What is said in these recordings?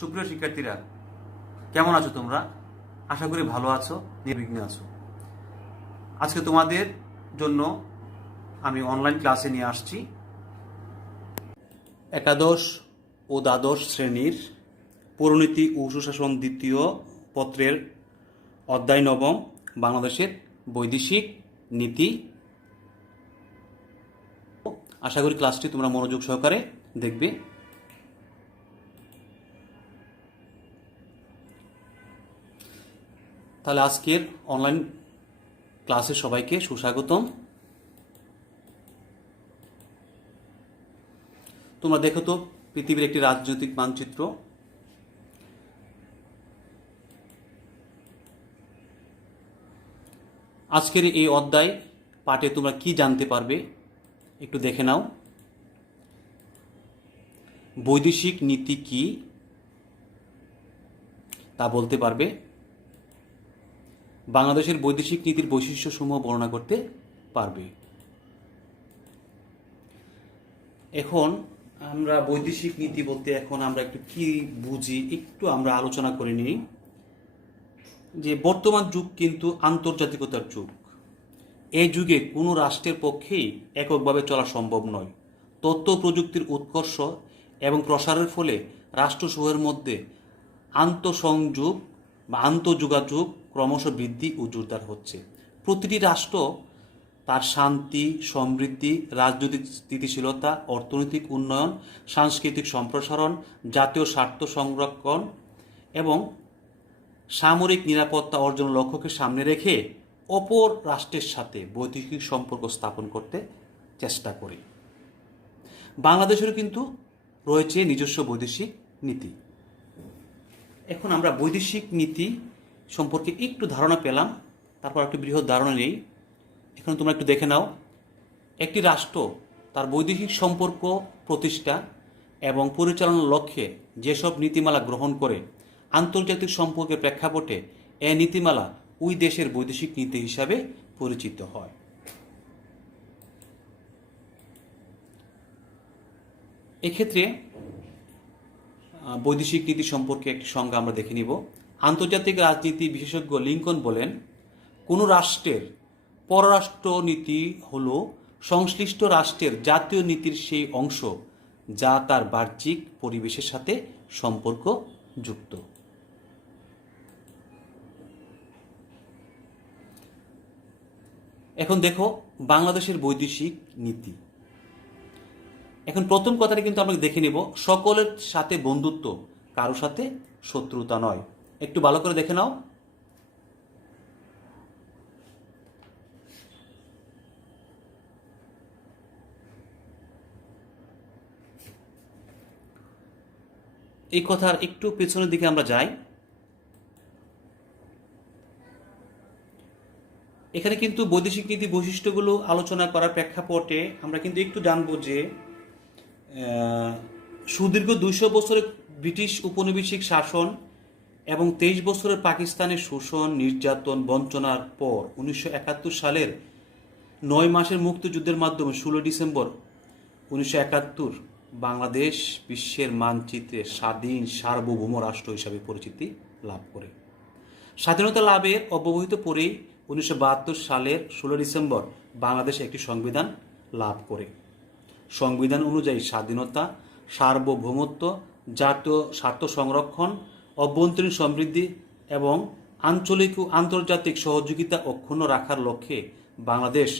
সুপ্রিয় শিক্ষার্থীরা, কেমন আছো তোমরা? আশা করি ভালো আছো, নির্বিঘ্নে আছো। আজকে তোমাদের জন্য আমি অনলাইন ক্লাসে নিয়ে আসছি একাদশ ও দ্বাদশ শ্রেণীর পরিণতি ও সুশাসন দ্বিতীয় পত্রের অধ্যায় নবম, বাংলাদেশের বৈদেশিক নীতি। আশা করি ক্লাসটি তোমরা মনোযোগ সহকারে দেখবে। তাহলে আজকের অনলাইন ক্লাসে সবাইকে সুস্বাগতম। তোমরা দেখো তো পৃথিবীর একটি রাজনৈতিক মানচিত্র। আজকের এই অধ্যায় পাঠে তোমরা কি জানতে পারবে একটু দেখে নাও। বৈদেশিক নীতি কি তা বলতে পারবে। বাংলাদেশের বৈদেশিক নীতির বৈশিষ্ট্যসমূহ বর্ণনা করতে পারবে। এখন আমরা বৈদেশিক নীতি বলতে এখন আমরা একটু কি বুঝি একটু আমরা আলোচনা করে নিই। যে বর্তমান যুগ কিন্তু আন্তর্জাতিকতার যুগ। এই যুগে কোনো রাষ্ট্রের পক্ষেই এককভাবে চলা সম্ভব নয়। তথ্য প্রযুক্তির উৎকর্ষ এবং প্রসারের ফলে রাষ্ট্রসমূহের মধ্যে আন্তঃসংযোগ বা আন্তঃযোগাযোগ ক্রমশ বৃদ্ধি ও জোরদার হচ্ছে। প্রতিটি রাষ্ট্র তার শান্তি, সমৃদ্ধি, রাজনৈতিক স্থিতিশীলতা, অর্থনৈতিক উন্নয়ন, সাংস্কৃতিক সম্প্রসারণ, জাতীয় স্বার্থ সংরক্ষণ এবং সামরিক নিরাপত্তা অর্জনের লক্ষ্যকে সামনে রেখে অপর রাষ্ট্রের সাথে বৈদেশিক সম্পর্ক স্থাপন করতে চেষ্টা করে। বাংলাদেশেরও কিন্তু রয়েছে নিজস্ব বৈদেশিক নীতি। এখন আমরা বৈদেশিক নীতি সম্পর্কে একটু ধারণা পেলাম, তারপর একটু বৃহৎ ধারণা নেই। এখন তোমরা একটু দেখে নাও, একটি রাষ্ট্র তার বৈদেশিক সম্পর্ক প্রতিষ্ঠা এবং পরিচালনার লক্ষ্যে যেসব নীতিমালা গ্রহণ করে, আন্তর্জাতিক সম্পর্কের প্রেক্ষাপটে এ নীতিমালা ওই দেশের বৈদেশিক নীতি হিসাবে পরিচিত হয়। এক্ষেত্রে বৈদেশিক নীতি সম্পর্কে একটি সংজ্ঞা আমরা দেখে নিব। আন্তর্জাতিক রাজনীতি বিশেষজ্ঞ লিঙ্কন বলেন, কোনো রাষ্ট্রের পররাষ্ট্র নীতি হল সংশ্লিষ্ট রাষ্ট্রের জাতীয় নীতির সেই অংশ যা তার বাহ্যিক পরিবেশের সাথে সম্পর্ক যুক্ত। এখন দেখো বাংলাদেশের বৈদেশিক নীতি। এখন প্রথম কথাটা কিন্তু আমরা দেখে নেব, সকলের সাথে বন্ধুত্ব, কারো সাথে শত্রুতা নয়। একটু ভালো করে দেখে নাও। এই কথার একটু পেছনের দিকে আমরা যাই। এখানে কিন্তু বৈদেশিক নীতি বৈশিষ্ট্যগুলো আলোচনা করার প্রেক্ষাপটে আমরা কিন্তু একটু জানবো যে সুদীর্ঘ 200 বছরের ব্রিটিশ উপনিবেশিক শাসন এবং 23 বছরের পাকিস্তানের শোষণ, নির্যাতন, বঞ্চনার পর 1971 সালের 9 মাসের মুক্তিযুদ্ধের মাধ্যমে 16 ডিসেম্বর 1971 বাংলাদেশ বিশ্বের মানচিত্রে স্বাধীন সার্বভৌম রাষ্ট্র হিসাবে পরিচিতি লাভ করে। স্বাধীনতা লাভের অব্যবহিত পরেই 1972 সালের 16 ডিসেম্বর বাংলাদেশ একটি সংবিধান লাভ করে। সংবিধান অনুযায়ী স্বাধীনতা, সার্বভৌমত্ব, জাতীয় স্বার্থ সংরক্ষণ, অভ্যন্তরীণ সমৃদ্ধি এবং আঞ্চলিক ও আন্তর্জাতিক সহযোগিতা অক্ষুণ্ণ রাখার লক্ষ্যে বাংলাদেশ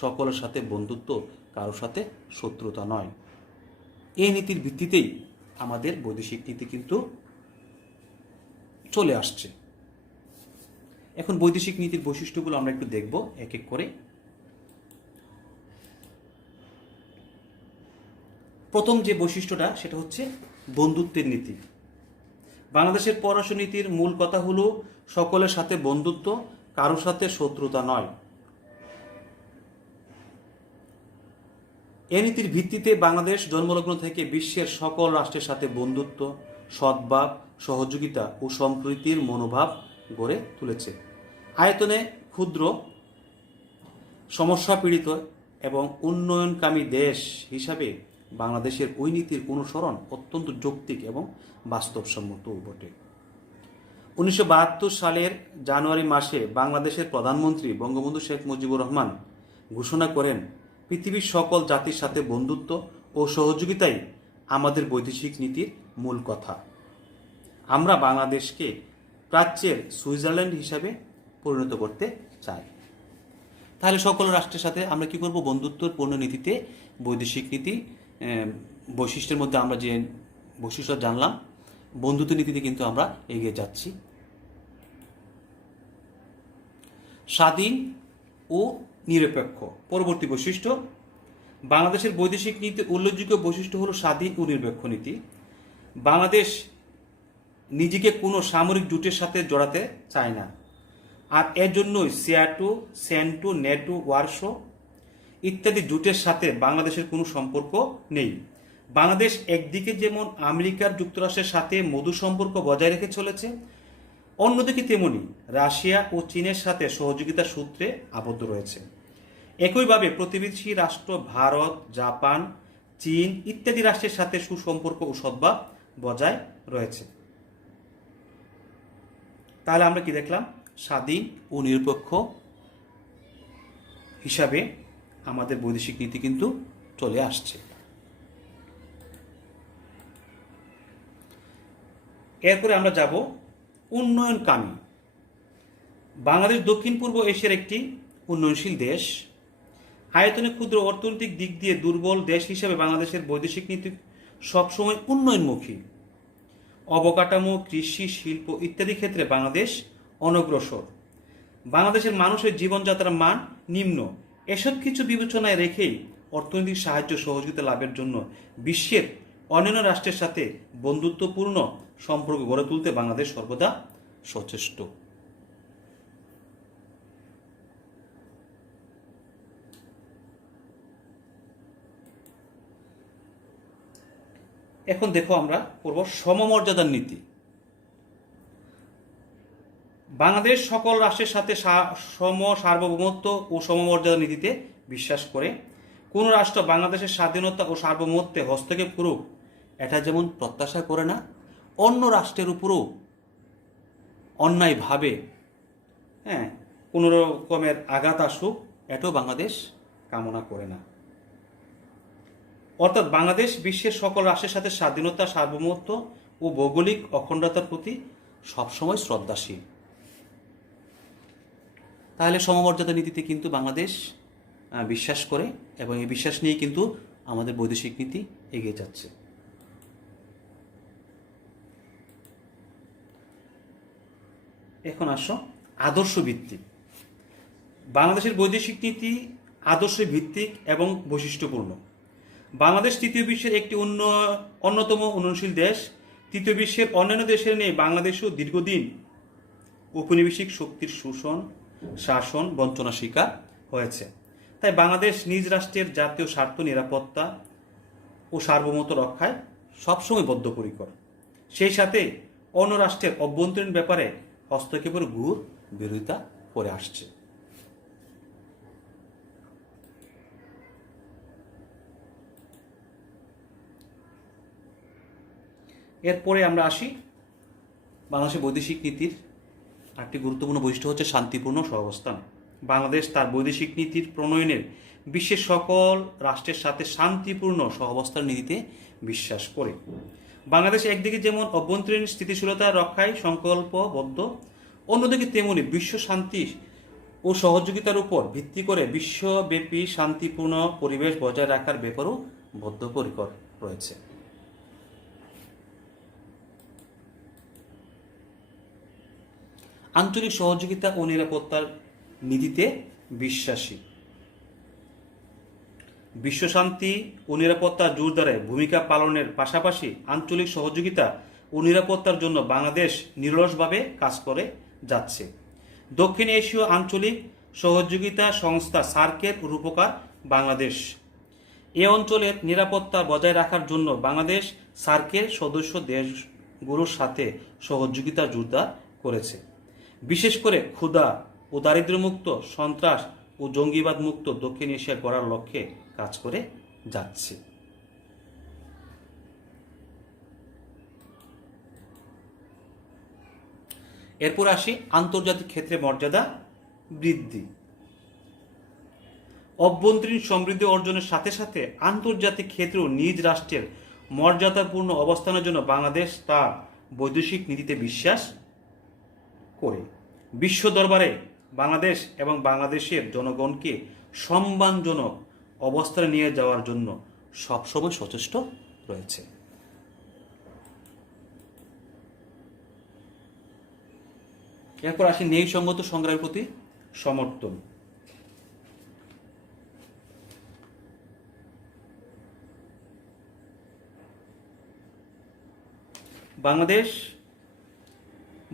সকলের সাথে বন্ধুত্ব, কারোর সাথে শত্রুতা নয়। এই নীতির ভিত্তিতেই আমাদের বৈদেশিক নীতি কিন্তু চলে আসছে। এখন বৈদেশিক নীতির বৈশিষ্ট্যগুলো আমরা একটু দেখব এক এক করে। প্রথম যে বৈশিষ্ট্যটা সেটা হচ্ছে বন্ধুত্বের নীতি। বাংলাদেশের পররাষ্ট্র নীতির মূল কথা হলো সকলের সাথে বন্ধুত্ব, কারোর সাথে শত্রুতা নয়। এই নীতির ভিত্তিতে বাংলাদেশ জন্মলগ্ন থেকে বিশ্বের সকল রাষ্ট্রের সাথে বন্ধুত্ব, সদ্ভাব, সহযোগিতা ও সম্প্রীতির মনোভাব গড়ে তুলেছে। আয়তনে ক্ষুদ্র, সমস্যা পীড়িত এবং উন্নয়নকামী দেশ হিসাবে বাংলাদেশের ওই নীতির অনুসরণ অত্যন্ত যৌক্তিক এবং বাস্তবসম্মতও বটে। 1972 সালের জানুয়ারি মাসে বাংলাদেশের প্রধানমন্ত্রী বঙ্গবন্ধু শেখ মুজিবুর রহমান ঘোষণা করেন, পৃথিবীর সকল জাতির সাথে বন্ধুত্ব ও সহযোগিতাই আমাদের বৈদেশিক নীতির মূল কথা। আমরা বাংলাদেশকে প্রাচ্যের সুইজারল্যান্ড হিসাবে পরিণত করতে চাই। তাহলে সকল রাষ্ট্রের সাথে আমরা কি করব? বন্ধুত্বপূর্ণ নীতিতে বৈদেশিক নীতি বৈশিষ্ট্যের মধ্যে আমরা যে বৈশিষ্ট্য জানলাম, বন্ধুত্ব নীতিতে কিন্তু আমরা এগিয়ে যাচ্ছি। স্বাধীন ও নিরপেক্ষ পরবর্তী বৈশিষ্ট্য। বাংলাদেশের বৈদেশিক নীতির উল্লেখযোগ্য বৈশিষ্ট্য হলো স্বাধীন ও নিরপেক্ষ নীতি। বাংলাদেশ নিজেকে কোনো সামরিক জোটের সাথে জড়াতে চায় না, আর এর জন্যই সিয়াটো, সেন্টো, নেটো, ওয়ারশো ইত্যাদি জোটের সাথে বাংলাদেশের কোনো সম্পর্ক নেই। বাংলাদেশ একদিকে যেমন আমেরিকার যুক্তরাষ্ট্রের সাথে মধু সম্পর্ক বজায় রেখে চলেছে, অন্যদিকে তেমনি রাশিয়া ও চীনের সাথে সহযোগিতা সূত্রে আবদ্ধ রয়েছে। একইভাবে প্রতিবেশী রাষ্ট্র ভারত, জাপান, চীন ইত্যাদি রাষ্ট্রের সাথে সুসম্পর্ক ও সদ্ভাব বজায় রয়েছে। তাহলে আমরা কি দেখলাম? স্বাধীন ও নিরপেক্ষ হিসাবে আমাদের বৈদেশিক নীতি কিন্তু চলে আসছে। এরপরে আমরা যাব উন্নয়নকামী। বাংলাদেশ দক্ষিণ পূর্ব এশিয়ার একটি উন্নয়নশীল দেশ। আয়তনে ক্ষুদ্র, অর্থনৈতিক দিক দিয়ে দুর্বল দেশ হিসেবে বাংলাদেশের বৈদেশিক নীতি সবসময় উন্নয়নমুখী। অবকাঠামো, কৃষি, শিল্প ইত্যাদি ক্ষেত্রে বাংলাদেশ অনগ্রসর। বাংলাদেশের মানুষের জীবনযাত্রার মান নিম্ন। এসব কিছু বিবেচনায় রেখেই অর্থনৈতিক সাহায্য সহযোগিতা লাভের জন্য বিশ্বের অন্যান্য রাষ্ট্রের সাথে বন্ধুত্বপূর্ণ সম্পর্ক গড়ে তুলতে বাংলাদেশ সর্বদা সচেষ্ট। এখন দেখো আমরা পড়ব সমমর্যাদার নীতি। বাংলাদেশ সকল রাষ্ট্রের সাথে সার্বভৌমত্ব ও সমমর্যাদা নীতিতে বিশ্বাস করে। কোন রাষ্ট্র বাংলাদেশের স্বাধীনতা ও সার্বভৌমত্বে হস্তক্ষেপ করুক, এটা যেমন প্রত্যাশা করে না, অন্য রাষ্ট্রের উপরও অন্যায়ভাবে কোনো রকমের আঘাত আসুক, এটাও বাংলাদেশ কামনা করে না। অর্থাৎ বাংলাদেশ বিশ্বের সকল রাষ্ট্রের সাথে স্বাধীনতা, সার্বভৌমত্ব ও ভৌগোলিক অখণ্ডতার প্রতি সবসময় শ্রদ্ধাশীল। তাহলে সমমর্যাদা নীতিতে কিন্তু বাংলাদেশ বিশ্বাস করে এবং এই বিশ্বাস নিয়েই কিন্তু আমাদের বৈদেশিক নীতি এগিয়ে যাচ্ছে। এখন আসো আদর্শ ভিত্তিক। বাংলাদেশের বৈদেশিক নীতি আদর্শ ভিত্তিক এবং বৈশিষ্ট্যপূর্ণ। বাংলাদেশ তৃতীয় বিশ্বের একটি অন্যতম উন্নয়নশীল দেশ। তৃতীয় বিশ্বের অন্যান্য দেশের নিয়ে বাংলাদেশও দীর্ঘদিন ঔপনিবেশিক শক্তির শোষণ, শাসন, বঞ্চনার শিকার হয়েছে। তাই বাংলাদেশ নিজ রাষ্ট্রের জাতীয় স্বার্থ, নিরাপত্তা ও সার্বভৌমত্ব রক্ষায় সবসময় বদ্ধপরিকর। সেই সাথে অন্য রাষ্ট্রের অভ্যন্তরীণ ব্যাপারে হস্তক্ষেপের ঘোর বিরোধিতা করে আসছে। এরপরে আমরা আসি বাংলাদেশের বৈদেশিক নীতির আরেকটি গুরুত্বপূর্ণ বৈশিষ্ট্য হচ্ছে শান্তিপূর্ণ সহাবস্থান। বাংলাদেশ তার বৈদেশিক নীতির প্রণয়নের বিশ্বের সকল রাষ্ট্রের সাথে শান্তিপূর্ণ সহাবস্থান নীতিতে বিশ্বাস করে। বাংলাদেশ একদিকে যেমন অভ্যন্তরীণ স্থিতিশীলতা রক্ষায় সংকল্পবদ্ধ, অন্যদিকে তেমনি বিশ্ব শান্তি ও সহযোগিতার উপর ভিত্তি করে বিশ্বব্যাপী শান্তিপূর্ণ পরিবেশ বজায় রাখার ব্যাপারেও বদ্ধপরিকর রয়েছে। আঞ্চলিক সহযোগিতা ও নিরাপত্তার নীতিতে বিশ্বাসী। বিশ্বশান্তি ও নিরাপত্তা জোরদারে ভূমিকা পালনের পাশাপাশি আঞ্চলিক সহযোগিতা ও নিরাপত্তার জন্য বাংলাদেশ নিরলসভাবে কাজ করে যাচ্ছে। দক্ষিণ এশীয় আঞ্চলিক সহযোগিতা সংস্থা সার্কের রূপকার বাংলাদেশ। এ অঞ্চলের নিরাপত্তা বজায় রাখার জন্য বাংলাদেশ সার্কের সদস্য দেশগুলোর সাথে সহযোগিতা জোরদার করেছে। বিশেষ করে ক্ষুধা ও দারিদ্র্যমুক্ত, সন্ত্রাস ও জঙ্গিবাদ মুক্ত দক্ষিণ এশিয়া গড়ার লক্ষ্যে কাজ করে যাচ্ছে। এরপর আসি আন্তর্জাতিক ক্ষেত্রে মর্যাদা বৃদ্ধি। অভ্যন্তরীণ সমৃদ্ধি অর্জনের সাথে সাথে আন্তর্জাতিক ক্ষেত্রেও নিজ রাষ্ট্রের মর্যাদাপূর্ণ অবস্থানের জন্য বাংলাদেশ তার বৈদেশিক নীতিতে বিশ্বাস করে বিশ্ব দরবারে বাংলাদেশ এবং বাংলাদেশের জনগণকে সম্মানজনক অবস্থানে নিয়ে যাওয়ার জন্য সবসময় সচেষ্ট রয়েছে। এরপর আসি ন্যায়সঙ্গত সংগ্রামের প্রতি সমর্থন। বাংলাদেশ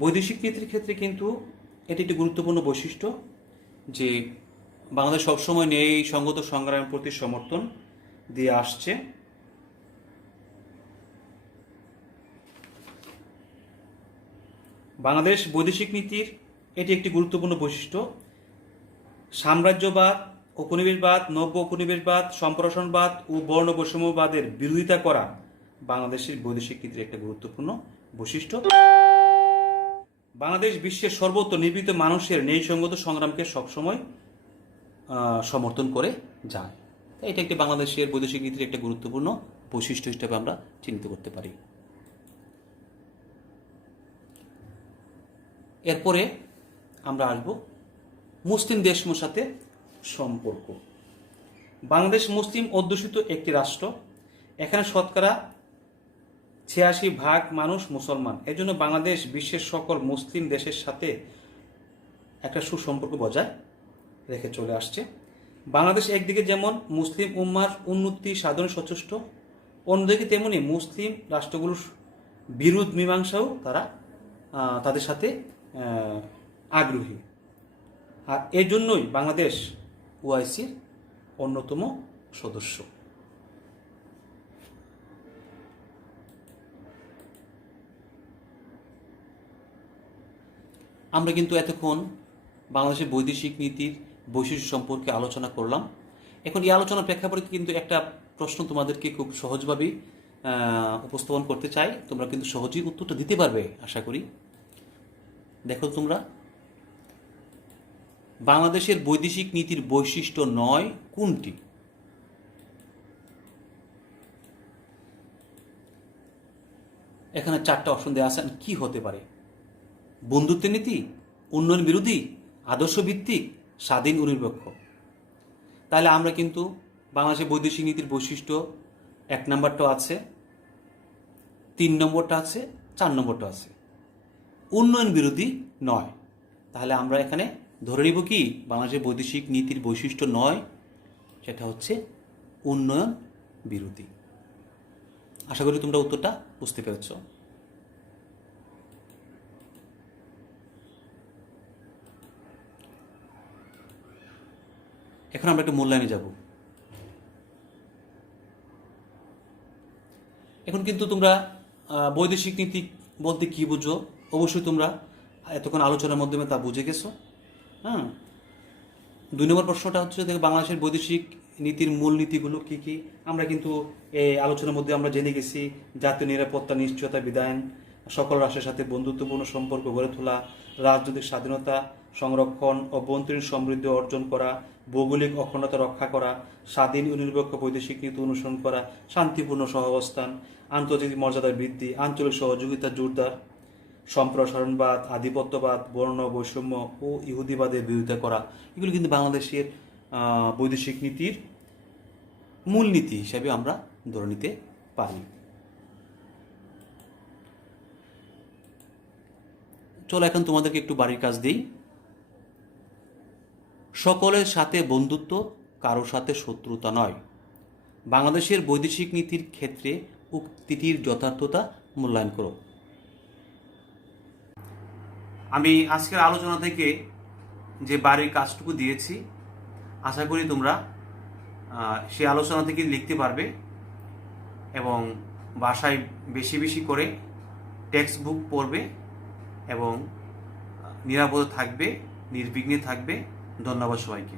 বৈদেশিক নীতির ক্ষেত্রে কিন্তু এটি একটি গুরুত্বপূর্ণ বৈশিষ্ট্য যে বাংলাদেশ সবসময় ন্যায়সঙ্গত সংগ্রামের প্রতি সমর্থন দিয়ে আসছে। বাংলাদেশ বৈদেশিক নীতির এটি একটি গুরুত্বপূর্ণ বৈশিষ্ট্য। সাম্রাজ্যবাদ, উপনিবেশবাদ, নব্য উপনিবেশবাদ, সম্প্রসারণবাদ ও বর্ণ বৈষম্যবাদের বিরোধিতা করা বাংলাদেশের বৈদেশিক নীতির একটা গুরুত্বপূর্ণ বৈশিষ্ট্য। বাংলাদেশ বিশ্বের সর্বত্র নিপীড়িত মানুষের ন্যায়সঙ্গত সংগ্রামকে সবসময় সমর্থন করে যায়। এটা একটি বাংলাদেশের বৈদেশিক নীতির একটা গুরুত্বপূর্ণ বৈশিষ্ট্য হিসেবে আমরা চিহ্নিত করতে পারি। এরপরে আমরা আসব মুসলিম দেশসমূহের সাথে সম্পর্ক। বাংলাদেশ মুসলিম অধ্যুষিত একটি রাষ্ট্র। এখানে শতকরা 86% মানুষ মুসলমান। এজন্য বাংলাদেশ বিশ্বের সকল মুসলিম দেশের সাথে একটা সুসম্পর্ক বজায় রেখে চলে আসছে। বাংলাদেশ একদিকে যেমন মুসলিম উম্মার উন্নতি সাধনে সচেষ্ট, অন্যদিকে তেমনি মুসলিম রাষ্ট্রগুলোর বিরোধ মীমাংসাও তারা তাদের সাথে আগ্রহী। আর এই জন্যই বাংলাদেশ ওআইসির অন্যতম সদস্য। আমরা কিন্তু এতক্ষণ বাংলাদেশের বৈদেশিক নীতির বৈশিষ্ট্য সম্পর্কে আলোচনা করলাম। এখন এই আলোচনার প্রেক্ষাপটে কিন্তু একটা প্রশ্ন তোমাদেরকে খুব সহজভাবেই উপস্থাপন করতে চাই। তোমরা কিন্তু সহজেই উত্তরটা দিতে পারবে আশা করি। দেখো তোমরা, বাংলাদেশের বৈদেশিক নীতির বৈশিষ্ট্য 9 কোনটি? এখানে 4টা অপশন দেওয়া আছে। কি হতে পারে? বন্ধুত্বের নীতি, উন্নয়ন বিরোধী, আদর্শ ভিত্তিক, স্বাধীন ও নিরপেক্ষ। তাহলে আমরা কিন্তু বাংলাদেশের বৈদেশিক নীতির বৈশিষ্ট্য 1 নম্বরটা আছে, 3 নম্বরটা আছে, 4 নম্বরটা আছে। উন্নয়ন বিরোধী নয়। তাহলে আমরা এখানে ধরে নিব কি বাংলাদেশের বৈদেশিক নীতির বৈশিষ্ট্য 9, সেটা হচ্ছে উন্নয়ন বিরোধী। আশা করি তোমরা উত্তরটা বুঝতে পেরেছ। এখন আমরা একটা মূল্যায়নে যাব। এখন কিন্তু তোমরা বৈদেশিক নীতি বলতে কি বুঝো অবশ্যই তোমরা এতক্ষণ আলোচনার মাধ্যমে তা বুঝে গেছো। 2 নম্বর প্রশ্নটা হচ্ছে বাংলাদেশের বৈদেশিক নীতির মূল নীতিগুলো কি কি। আমরা কিন্তু এই আলোচনার মধ্যে আমরা জেনে গেছি জাতীয় নিরাপত্তা নিশ্চয়তা বিধান, সকল রাষ্ট্রের সাথে বন্ধুত্বপূর্ণ সম্পর্ক গড়ে তোলা, রাজনৈতিক স্বাধীনতা সংরক্ষণ, অভ্যন্তরীণ সমৃদ্ধি অর্জন করা, ভৌগোলিক অখণ্ডতা রক্ষা করা, স্বাধীন ও নিরপেক্ষ বৈদেশিক নীতি অনুসরণ করা, শান্তিপূর্ণ সহাবস্থান, আন্তর্জাতিক মর্যাদার বৃদ্ধি, আঞ্চলিক সহযোগিতা জোরদার, সম্প্রসারণবাদ, আধিপত্যবাদ, বর্ণ বৈষম্য ও ইহুদিবাদের বিরোধিতা করা। এগুলো কিন্তু বাংলাদেশের বৈদেশিক নীতির মূলনীতি হিসাবে আমরা ধরে নিতে পারি। চলো এখন তোমাদেরকে একটু বাড়ির কাজ দিই। সকলের সাথে বন্ধুত্ব, কারোর সাথে শত্রুতা নয়। বাংলাদেশের বৈদেশিক নীতির ক্ষেত্রে উক্তিটির যথার্থতা মূল্যায়ন করো। আমি আজকের আলোচনা থেকে যে বাড়ির কাজটুকু দিয়েছি আশা করি তোমরা সেই আলোচনা থেকে লিখতে পারবে এবং বাসায় বেশি বেশি করে টেক্সট বুক পড়বে এবং নিরাপদে থাকবে, নির্বিঘ্নে থাকবে। ধন্যবাদ সবাইকে।